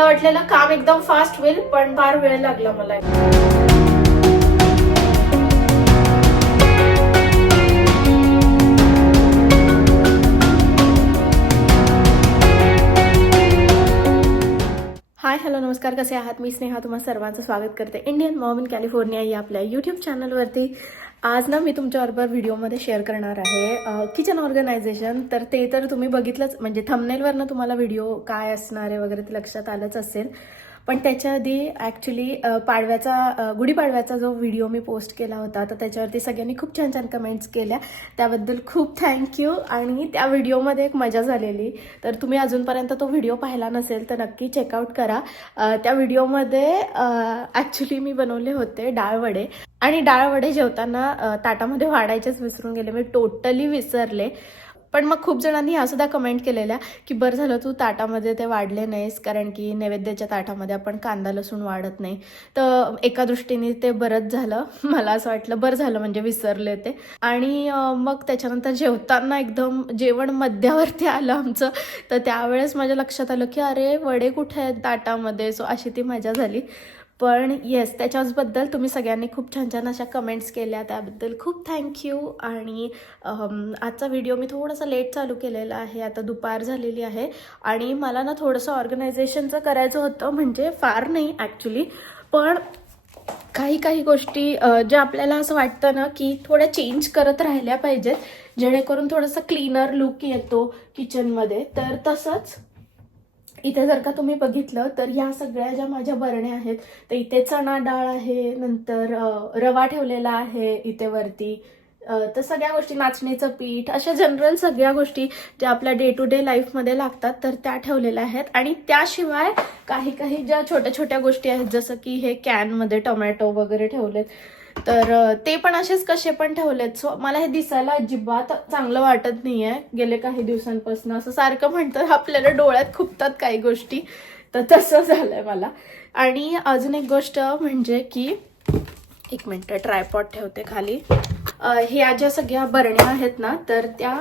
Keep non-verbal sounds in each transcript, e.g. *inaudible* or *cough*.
मला वाटलेलं काम एकदम फास्ट होईल पण फार वेळ लागला मला. हाय हॅलो नमस्कार. कसे आहात? मी स्नेहा. तुम्हाला सर्वांचं स्वागत करते. इंडियन मॉम इन कॅलिफोर्निया या आपल्या यूट्यूब चॅनलवरती आज ना मी तुमच्याबरोबर व्हिडिओमध्ये शेअर करणार आहे. किचन ऑर्गनायझेशन तर ते तर तुम्ही बघितलंच म्हणजे थंबनेलवरनं तुम्हाला व्हिडिओ काय असणार आहे वगैरे ते लक्षात आलंच असेल. पण त्याच्या आधी ॲक्च्युली पाडव्याचा गुढीपाडव्याचा जो व्हिडिओ मी पोस्ट केला होता तर त्याच्यावरती सगळ्यांनी खूप छान छान कमेंट्स केल्या. त्याबद्दल खूप थँक्यू आणि त्या व्हिडिओमध्ये एक मजा झालेली. तर तुम्ही अजूनपर्यंत तो व्हिडिओ पाहिला नसेल तर नक्की चेकआउट करा. त्या व्हिडिओमध्ये ॲक्च्युली मी बनवले होते डाळ वडे. आणि डाळ वडे जेवताना ताटामध्ये वाढायचेच विसरून गेले. मी टोटली विसरले. पण मग खूप जणांनी ह्या सुद्धा कमेंट केलेल्या की बरं झालं तू ताटामध्ये ते वाढले नाहीस कारण की नैवेद्याच्या ताटामध्ये आपण कांदा लसूण वाढत नाही. तर एका दृष्टीने ते बरंच झालं. *laughs* मला असं वाटलं बरं झालं म्हणजे विसरले ते. आणि मग त्याच्यानंतर जेवताना एकदम जेवण मध्यावरती आलं आमचं. तर त्यावेळेस माझ्या लक्षात आलं की अरे वडे कुठे आहेत ताटामध्ये? सो अशी ती मजा झाली. पण येस त्याच्याचबद्दल तुम्ही सगळ्यांनी खूप छान छान अशा कमेंट्स केल्या. त्याबद्दल खूप थँक्यू आणि आजचा व्हिडिओ मी थोडासा लेट चालू केलेला आहे. आता दुपार झालेली आहे. आणि मला ना थोडंसं ऑर्गनायझेशनचं करायचं होतं. म्हणजे फार नाही ॲक्च्युली पण काही काही गोष्टी ज्या आपल्याला असं वाटतं ना की थोड्या चेंज करत राहिल्या पाहिजेत. जेणेकरून थोडंसं क्लीनर लुक येतो किचनमध्ये तर तसंच इथे जर का तुम्ही बघितलं तर या सगळ्या ज्या माझ्या बरण्या आहेत तर इथे चणा डाळ आहे नंतर रवा ठेवलेला आहे इथे वरती. तर सगळ्या गोष्टी नाचणीचं पीठ अशा जनरल सगळ्या गोष्टी ज्या आपल्या डे टू डे लाईफमध्ये लागतात तर त्या ठेवलेल्या आहेत. आणि त्याशिवाय काही काही ज्या छोट्या छोट्या गोष्टी आहेत जसं की हे कॅनमध्ये टोमॅटो वगैरे ठेवलेत तर ते पण असेच कसे पण ठेवलेत. सो मला हे दिसायला अजिबात चांगलं वाटत नाही आहे गेले काही दिवसांपासून असं सारखं म्हणतं आपल्याला डोळ्यात खुपतात काही गोष्टी. तर तसं झालंय मला. आणि अजून एक गोष्ट म्हणजे की एक मिनटं ट्रायपॉट ठेवते खाली. ह्या ज्या सगळ्या बरण्या आहेत ना तर त्या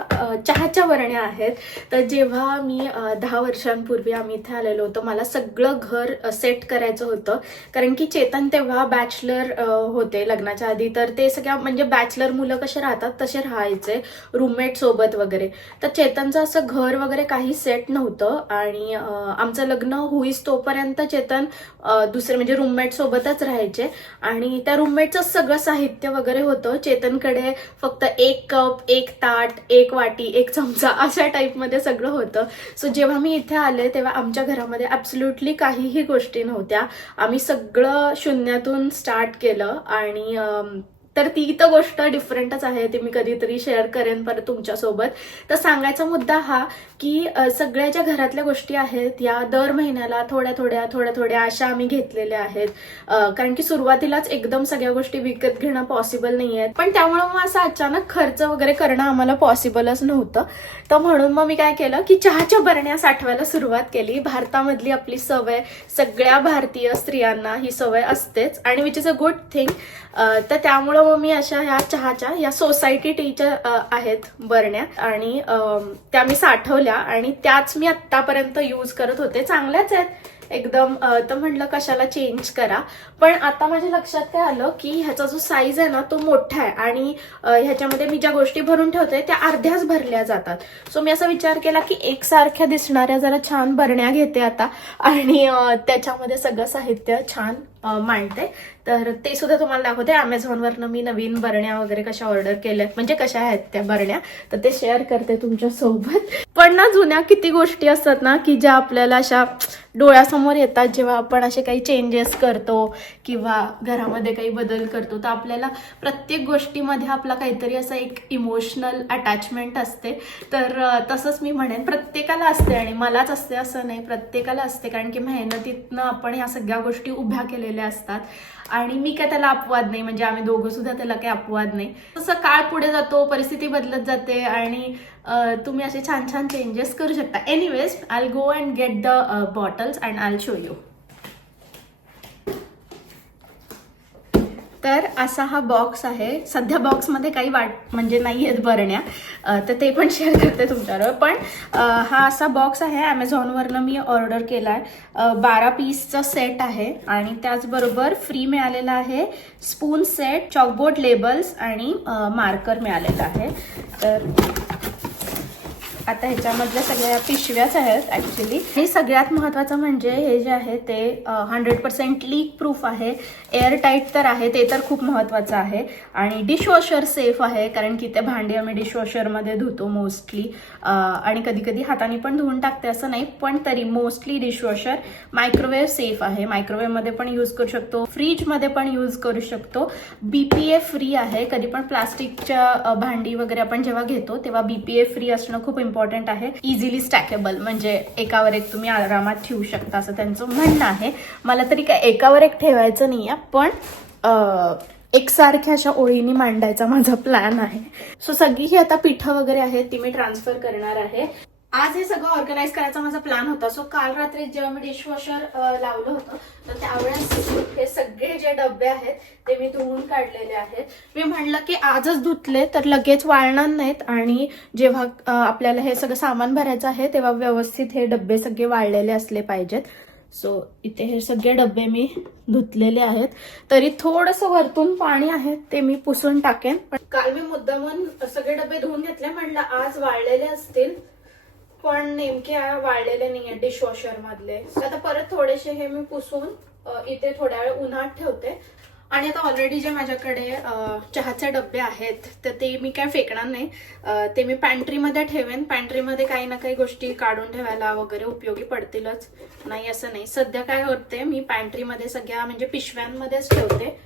चहाच्या बरण्या आहेत. तर जेव्हा मी दहा वर्षांपूर्वी आम्ही इथे आलेलो होतो मला सगळं घर सेट करायचं होतं. कारण की चेतन तेव्हा बॅचलर होते लग्नाच्या आधी. तर ते सगळ्या म्हणजे बॅचलर मुलं कसे राहतात तसे राहायचे. रूममेट सोबत वगैरे. तर चेतनचं असं घर वगैरे काही सेट नव्हतं. आणि आमचं लग्न होईस तोपर्यंत चेतन दुसरे म्हणजे रूममेट सोबतच राहायचे. आणि त्या रूममेटचं सगळं साहित्य वगैरे होतं. चेतनकडे फक्त एक कप एक ताट एक वाटी एक चमचा *laughs* अशा टाईपमध्ये सगळं होतं. सो जेव्हा मी इथे आले तेव्हा आमच्या घरामध्ये ॲब्सल्युटली काहीही गोष्टी नव्हत्या. आम्ही सगळं शून्यातून स्टार्ट केलं आणि तर ती तर गोष्ट डिफरंटच आहे ती मी कधीतरी शेअर करेन परत तुमच्यासोबत. तर सांगायचा मुद्दा हा की सगळ्या ज्या घरातल्या गोष्टी आहेत या दर महिन्याला थोड्या थोड्या थोड्या थोड्या अशा आम्ही घेतलेल्या आहेत. कारण की सुरुवातीलाच एकदम सगळ्या गोष्टी विकत घेणं पॉसिबल नाही आहेत पण त्यामुळे मग असं अचानक खर्च वगैरे करणं आम्हाला पॉसिबलच नव्हतं. तर म्हणून मग मी काय केलं की चहाच्या बरण्या साठवायला सुरुवात केली. भारतामधली आपली सवय सगळ्या भारतीय स्त्रियांना ही सवय असतेच. आणि which is a good thing तर त्यामुळं मी अशा ह्या चहाच्या या सोसायटी टीच्या आहेत बरण्या. आणि त्या मी साठवल्या आणि त्याच मी आत्तापर्यंत यूज करत होते. चांगल्याच आहेत. एकदम तर म्हटलं कशाला चेंज करा. पण आता माझ्या लक्षात काय आलं की ह्याचा जो साईज आहे ना तो मोठा आहे. आणि ह्याच्यामध्ये मी ज्या गोष्टी भरून ठेवते त्या अर्ध्याच भरल्या जातात. सो मी असा विचार केला की एकसारख्या दिसणाऱ्या जरा छान भरण्या घेते आता. आणि त्याच्यामध्ये सगळं साहित्य छान मांडते. तर ते सुद्धा तुम्हाला दाखवते. अमेझॉनवरनं मी नवीन बरण्या वगैरे कशा ऑर्डर केल्यात म्हणजे कशा आहेत त्या बरण्या तर ते शेअर करते तुमच्यासोबत. पण ना जुन्या किती गोष्टी असतात ना की ज्या आपल्याला अशा डोळ्यासमोर येतात जेव्हा आपण असे काही चेंजेस करतो किंवा घरामध्ये काही बदल करतो तर आपल्याला प्रत्येक गोष्टीमध्ये आपला काहीतरी असं एक इमोशनल अटॅचमेंट असते. तर तसंच मी म्हणेन प्रत्येकाला असते आणि मलाच असते असं नाही प्रत्येकाला असते. कारण की मेहनतीतनं आपण ह्या सगळ्या गोष्टी उभ्या केलेल्या असतात. आणि मी काय त्याला अपवाद नाही म्हणजे आम्ही दोघं सुद्धा त्याला काही अपवाद नाही. तसं काळ पुढे जातो परिस्थिती बदलत जाते आणि तुम्ही असे छान छान चेंजेस करू शकता. Anyways I go and get the bottles and I show you तर असा हा बॉक्स आहे. सध्या बॉक्समध्ये काही वाट म्हणजे नाही आहेत बरण्या तर ते पण शेअर करते तुमच्यावर पण हा असा बॉक्स आहे. ॲमेझॉनवरनं मी ऑर्डर केला आहे बारा पीसचा सेट आहे. आणि त्याचबरोबर फ्री मिळालेला आहे. स्पून सेट चॉकबोर्ड लेबल्स आणि मार्कर मिळालेला आहे. तर आता ह्याच्यामधल्या सगळ्या पिशव्याच आहेत ॲक्च्युली हे सगळ्यात महत्त्वाचं म्हणजे हे जे आहे ते हंड्रेड पर्सेंट लीक प्रूफ आहे. एअर टाईट तर आहे ते तर खूप महत्त्वाचं आहे. आणि डिशवॉशर सेफ आहे कारण की ते भांडी आम्ही डिशवॉशरमध्ये धुतो मोस्टली आणि कधी कधी हाताने पण धुवून टाकते असं नाही पण तरी मोस्टली डिशवॉशर मायक्रोवेव्ह सेफ आहे. मायक्रोवेव्हमध्ये पण यूज करू शकतो. फ्रीजमध्ये पण यूज करू शकतो. बी पी ए फ्री आहे. कधी पण प्लास्टिकच्या भांडी वगैरे आपण जेव्हा घेतो तेव्हा बी पी ए फ्री असणं खूप इम्पॉर्टंट इम्पॉर्टंट आहे. इझिली स्टॅकेबल म्हणजे एकावर एक तुम्ही आरामात ठेवू शकता असं त्यांचं म्हणणं आहे. मला तरी काय एकावर एक ठेवायचं नाही आहे पण एकसारख्या अशा ओळीनी मांडायचा माझा प्लॅन आहे. सो सगळी ही आता पिठं वगैरे आहेत ती मी ट्रान्सफर करणार आहे. आज हे सगळं ऑर्गनाईज करायचा माझा प्लॅन होता. सो काल रात्री जेव्हा मी डिशवॉशर लावलं होतं तर त्यावेळेस डबे आहेत ते मी धुवून काढलेले आहेत. मी म्हणलं की आजच धुतले तर लगेच वाळणार नाहीत आणि जेव्हा आपल्याला हे सगळं सामान भरायचं आहे तेव्हा व्यवस्थित हे डबे सगळे वाळलेले असले पाहिजेत. सो इथे हे सगळे डबे मी धुतलेले आहेत. तरी थोडंसं वरतून पाणी आहे ते मी पुसून टाकेन. पण काल मी मुद्दामून सगळे डबे धुवून घेतले म्हणलं आज वाळलेले असतील. पण नेमके वाळलेले वाळलेले नाहीये डिशवॉशर मधले. आता परत थोडेसे हे मी पुसून इथे थोड्या वेळ उन्हात ठेवते. आणि आता ऑलरेडी जे माझ्याकडे चहाचे डबे आहेत तर ते मी काय फेकणार नाही. ते मी पॅन्ट्रीमध्ये ठेवेन. पॅन्ट्रीमध्ये काही ना काही गोष्टी काढून ठेवायला वगैरे उपयोगी पडतीलच. नाही असं नाही. सध्या काय होते मी पॅन्ट्रीमध्ये सगळ्या म्हणजे पिशव्यांमध्येच ठेवते.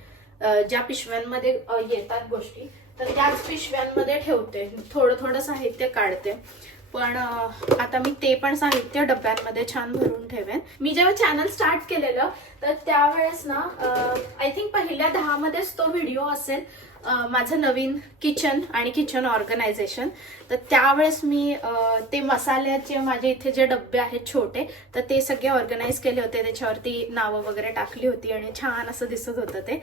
ज्या पिशव्यांमध्ये येतात गोष्टी तर त्याच पिशव्यांमध्ये ठेवते. थोडं थोडं साहित्य काढते. पण आता मी ते पण साहित्य डब्यांमध्ये छान भरून ठेवेन. मी जेव्हा चॅनल स्टार्ट केलेलं तर त्यावेळेस ना आय थिंक पहिल्या दहामध्येच तो व्हिडिओ असेल माझं नवीन किचन आणि किचन ऑर्गनायझेशन तर त्यावेळेस मी ते मसाल्याचे माझे इथे जे डबे आहेत छोटे तर ते सगळे ऑर्गनाईज केले होते. त्याच्यावरती नावं वगैरे टाकली होती आणि छान असं दिसत होतं ते.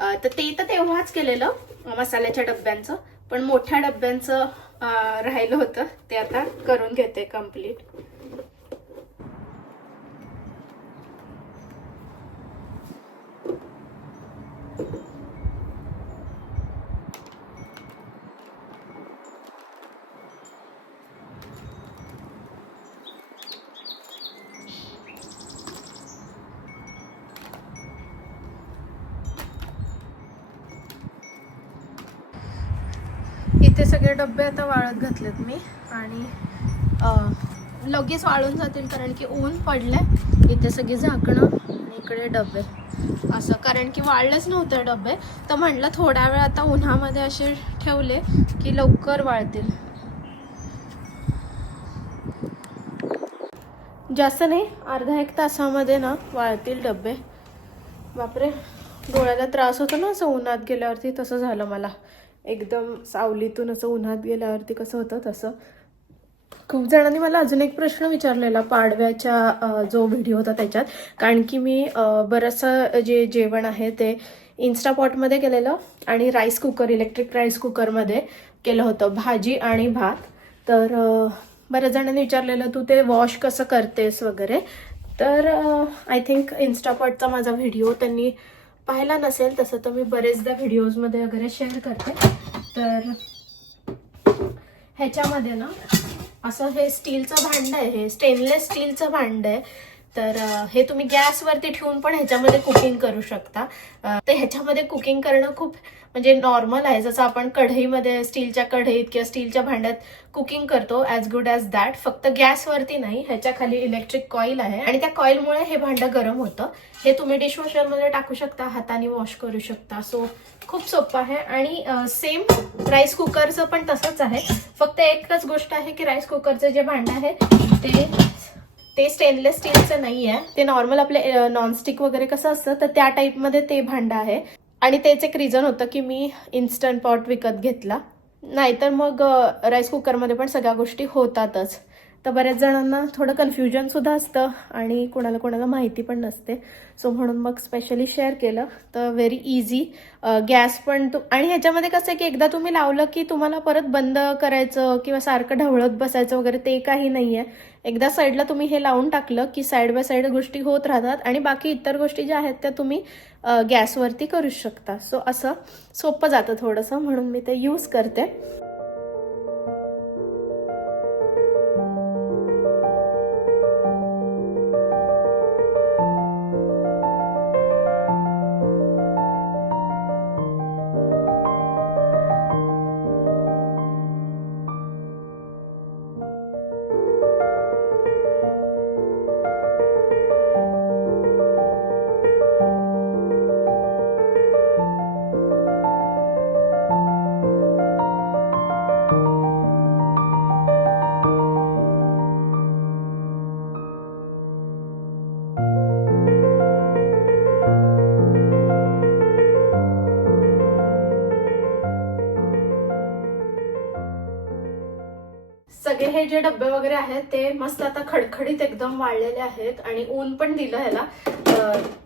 तर ते तर तेव्हाच केलेलं मसाल्याच्या डब्यांचं. पण मोठ्या डब्यांचं राहिलं होतं ते आता करून घेते कंप्लीट ते सगळे डबे आता वाळत घातलेत मी. आणि लगेच वाळून जातील कारण की ऊन पडलंय. इथे सगळी झाकणं आणि इकडे डबे. असं कारण की वाळलंच नव्हते डबे. तर म्हटलं थोड्या वेळ आता उन्हामध्ये असे ठेवले की लवकर वाळतील. जास्त नाही अर्धा एक तासामध्ये ना वाळतील डबे. बापरे डोळ्याला त्रास होतो ना असं उन्हात गेल्यावरती तसं झालं मला. एकदम सावलीतून असं उन्हात गेल्यावरती कसं होतं तसं. खूप जणांनी मला अजून एक प्रश्न विचारलेला पाडव्याच्या जो व्हिडिओ होता त्याच्यात. कारण की मी बरंचसं जे जेवण आहे ते इन्स्टापॉटमध्ये केलेलं आणि राईस कुकर इलेक्ट्रिक राईस कुकरमध्ये केलं होतं. भाजी आणि भात. तर बऱ्याच जणांनी विचारलेलं तू ते वॉश कसं करतेस वगैरे? तर आय थिंक इन्स्टापॉटचा माझा व्हिडिओ त्यांनी पाहिला नसेल तसं तर मी बरेचदा व्हिडिओजमध्ये वगैरे शेअर करते. तर ह्याच्यामध्ये ना असं हे स्टीलचं भांडं आहे हे स्टेनलेस स्टीलचं भांडं आहे. तर हे तुम्ही गॅसवरती ठेवून पण ह्याच्यामध्ये कुकिंग करू शकता. तर ह्याच्यामध्ये कुकिंग करणं खूप म्हणजे नॉर्मल आहे. जसं आपण कढईमध्ये स्टीलच्या कढईत किंवा स्टीलच्या भांड्यात कुकिंग करतो ॲज गुड ॲज दॅट फक्त गॅसवरती नाही ह्याच्या खाली इलेक्ट्रिक कॉईल आहे. आणि त्या कॉईलमुळे हे भांडं गरम होतं. हे तुम्ही डिशवॉशरमध्ये टाकू शकता हाताने वॉश करू शकता. सो खूप सोपं आहे. आणि सेम राईस कुकरचं पण तसंच आहे. फक्त एकच गोष्ट आहे की राईस कुकरचं जे भांडं आहे ते ते स्टेनलेस स्टीलचं नाही आहे ते नॉर्मल आपले नॉनस्टिक वगैरे कसं असतं तर त्या टाईपमध्ये ते भांडं आहे. आणि तेच एक रिझन होतं की मी इन्स्टंट पॉट विकत घेतला. नाहीतर मग राईस कुकरमध्ये पण सगळ्या गोष्टी होतातच. तर बऱ्याच जणांना थोडं कन्फ्युजनसुद्धा असतं आणि कोणाला कोणाला माहिती पण नसते. सो म्हणून मग स्पेशली शेअर केलं. तर व्हेरी इझी गॅस पण तू आणि ह्याच्यामध्ये कसं आहे की एकदा तुम्ही लावलं की तुम्हाला परत बंद करायचं किंवा सारखं ढवळत बसायचं वगैरे ते काही नाही आहे एकदा साईडला तुम्ही हे लावून टाकलं की साईड बाय साईड गोष्टी होत राहतात आणि बाकी इतर गोष्टी ज्या आहेत त्या तुम्ही गॅसवरती करू शकता. सो असं सोपं जातं थोडंसं म्हणून मी ते यूज करते. डब्बे वगैरे आहेत ते मस्त आता खडखडीत एकदम वाळलेले आहेत आणि ऊन पण दिलं ह्याला.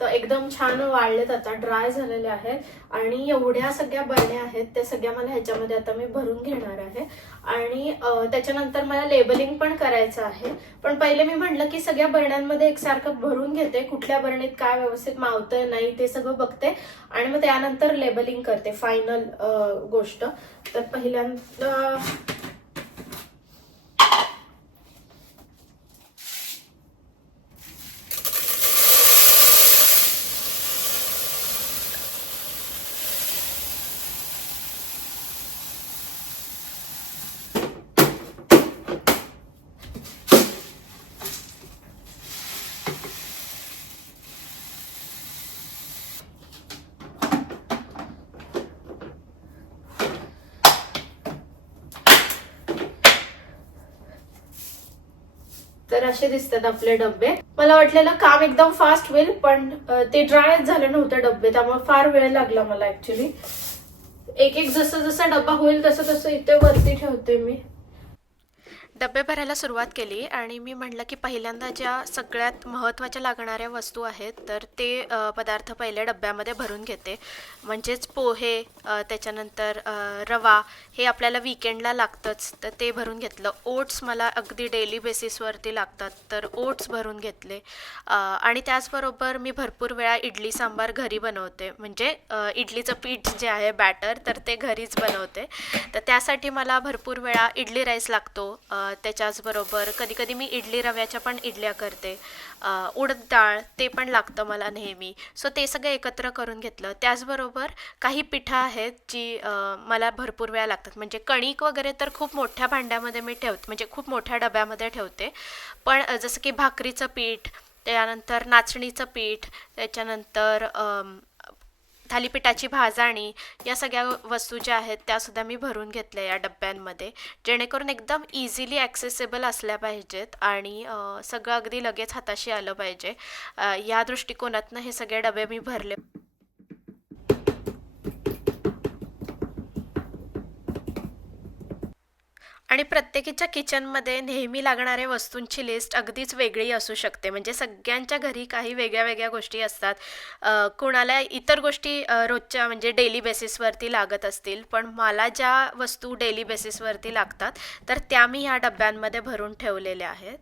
तर एकदम छान वाळलेत आता ड्राय झालेले आहेत. आणि एवढ्या सगळ्या बरण्या आहेत त्या सगळ्या मला ह्याच्यामध्ये आता मी भरून घेणार आहे. आणि त्याच्यानंतर मला लेबलिंग पण करायचं आहे. पण पहिले मी म्हटलं की सगळ्या बरण्यांमध्ये एकसारखं भरून घेते कुठल्या बरणीत काय व्यवस्थित मावतंय नाही ते सगळं बघते. आणि मग त्यानंतर लेबलिंग करते फायनल गोष्ट. तर पहिल्यांदा तर असे दिसतात आपले डबे मला वाटलेलं काम एकदम फास्ट होईल पण ते ड्रायच झाले नव्हते डबे त्यामुळे फार वेळ लागला मला ऍक्च्युली एक एक जसं जसा डब्बा होईल तसं तसं इथे वरती ठेवते मी. डबे भरायला सुरुवात केली आणि मी म्हटलं की पहिल्यांदा ज्या सगळ्यात महत्त्वाच्या लागणाऱ्या वस्तू आहेत तर ते पदार्थ पहिले डब्यामध्ये भरून घेते. म्हणजेच पोहे त्याच्यानंतर रवा हे आपल्याला विकेंडला लागतंच तर ते भरून घेतलं. ओट्स मला अगदी डेली बेसिसवरती लागतात तर ओट्स भरून घेतले. आणि त्याचबरोबर मी भरपूर वेळा इडली सांबार घरी बनवते. म्हणजे इडलीचं पीठ जे आहे बॅटर तर ते घरीच बनवते. तर त्यासाठी मला भरपूर वेळा इडली राईस लागतो त्याच्याचबरोबर कधीकधी मी इडली रव्याच्या पण इडल्या करते. उडद डाळ ते पण लागतं मला नेहमी. सो ते सगळं एकत्र करून घेतलं. त्याचबरोबर काही पिठं आहेत जी मला भरपूर वेळा लागतात. म्हणजे कणिक वगैरे तर खूप मोठ्या भांड्यामध्ये मी ठेवते म्हणजे खूप मोठ्या डब्यामध्ये ठेवते. पण जसं की भाकरीचं पीठ त्यानंतर नाचणीचं पीठ त्याच्यानंतर थालीपीठाची भाजणी या सगळ्या वस्तू ज्या आहेत त्यासुद्धा मी भरून घेतल्या या डब्यांमध्ये. जेणेकरून एकदम इझिली ॲक्सेसेबल असल्या पाहिजेत आणि सगळं अगदी लगेच हाताशी आलं पाहिजे. या दृष्टिकोनातनं हे सगळे डबे मी भरले. आणि प्रत्येकीच्या किचनमध्ये नेहमी लागणाऱ्या वस्तूंची लिस्ट अगदीच वेगळी असू शकते. म्हणजे सगळ्यांच्या घरी काही वेगळ्या वेगळ्या गोष्टी असतात. कुणाला इतर गोष्टी रोजच्या म्हणजे डेली बेसिसवरती लागत असतील पण मला ज्या वस्तू डेली बेसिसवरती लागतात तर त्या मी ह्या डब्यांमध्ये भरून ठेवलेल्या आहेत.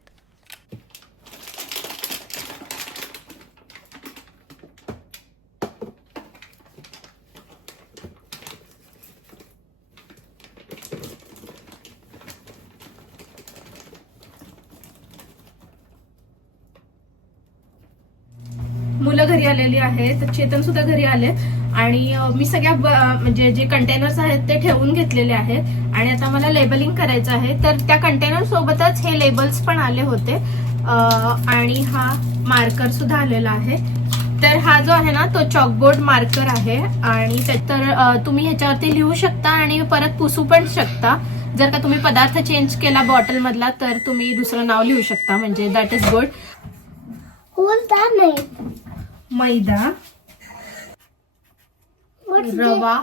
मुलं घरी आलेली आहेत चेतन सुद्धा घरी आले. आणि मी सगळ्या म्हणजे जे कंटेनर्स आहेत ते ठेवून घेतलेले आहेत. आणि आता मला लेबलिंग करायचं आहे. तर त्या कंटेनर सोबतच हे लेबल्स पण आले होते. आणि हा मार्कर सुद्धा आलेला आहे. तर हा जो आहे ना तो चॉकबोर्ड मार्कर आहे. आणि तर तुम्ही ह्याच्यावरती लिहू शकता आणि परत पुसू पण शकता. जर का तुम्ही पदार्थ चेंज केला बॉटल मधला तर तुम्ही दुसरं नाव लिहू शकता. म्हणजे that is good What's? Maida What's this? रवा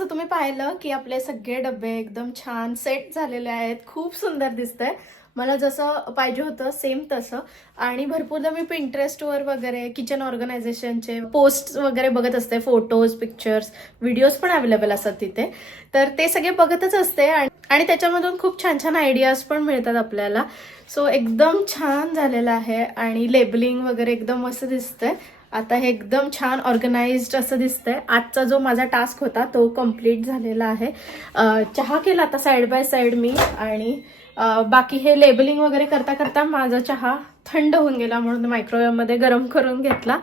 जसं तुम्ही पाहिलं की आपले सगळे डबे एकदम छान सेट झालेले आहेत. खूप सुंदर दिसतंय. मला जसं पाहिजे होतं सेम तसं. आणि भरपूरदा मी पिंटरेस्टवर वगैरे किचन ऑर्गनायझेशनचे पोस्ट वगैरे बघत असते. फोटोज पिक्चर्स व्हिडिओज पण अवेलेबल असतात तिथे. तर ते सगळे बघतच असते आणि आणि त्याच्यामधून खूप छान छान आयडियाज पण मिळतात आपल्याला. सो एकदम छान झालेलं आहे आणि लेबलिंग वगैरे एकदम मस्त दिसतंय. आता हे एकदम छान ऑर्गनाइज्ड असं दिसतंय. आजचा जो माझा टास्क होता तो कंप्लीट झालेला आहे. चहा केला आता साईड बाय साईड मी आणि बाकी हे लेबलिंग वगैरे करता करता माझा चहा थंड होऊन गेला म्हणून मायक्रोवेव्हमध्ये गरम करून घेतला.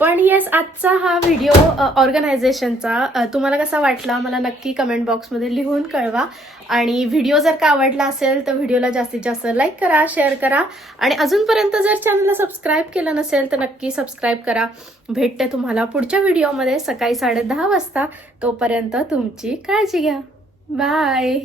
पण येस आजचा हा व्हिडिओ ऑर्गनायझेशनचा तुम्हाला कसा वाटला मला नक्की कमेंट बॉक्समध्ये लिहून कळवा. आणि व्हिडिओ जर का आवडला असेल तर व्हिडिओला जास्तीत जास्त लाईक करा शेअर करा. आणि अजूनपर्यंत जर चॅनलला सबस्क्राईब केलं नसेल तर नक्की सबस्क्राईब करा. भेटते तुम्हाला पुढच्या व्हिडिओमध्ये सकाळी साडे दहा वाजता. तोपर्यंत तुमची काळजी घ्या. बाय